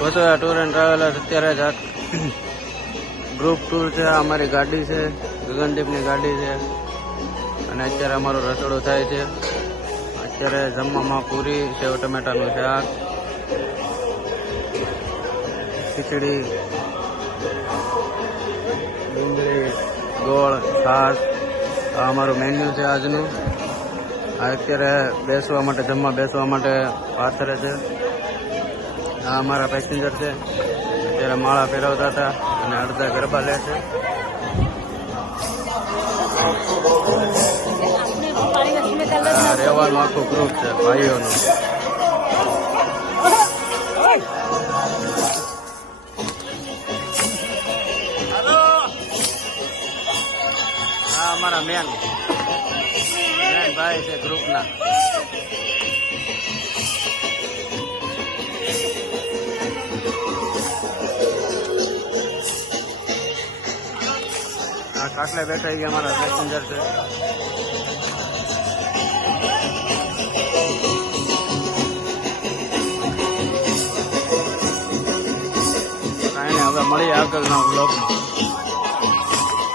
Vasoya tour and travellers અત્યારે group tour છે. અમારી ગાડી છે, ગગનદીપની ગાડી છે. અને અત્યારે અમારું રસોડું થાય છે. અત્યારે જમવામાં પૂરી, સેવ ટમેટાનું શાક, ખીચડી, ડુંગળી, ગોળ, છાશ. આ અમારું મેન્યુ છે આજનું. આ અત્યારે બેસવા માટે, જમવા બેસવા માટે પાથરે છે. આ અમારા પેસેન્જર છે. અત્યારે માળા ફેરવતા હતા અને અડધા ગરબા લે છે. રહેવાનું આખું ગ્રુપ છે ભાઈઓનું. આ અમારા મેન ભાઈ છે ગ્રુપના. આ ખાટલે બેઠા એ અમારા પેસેન્જર છે. કાંઈ નહીં, હવે મળીએ આગળના બ્લોગમાં.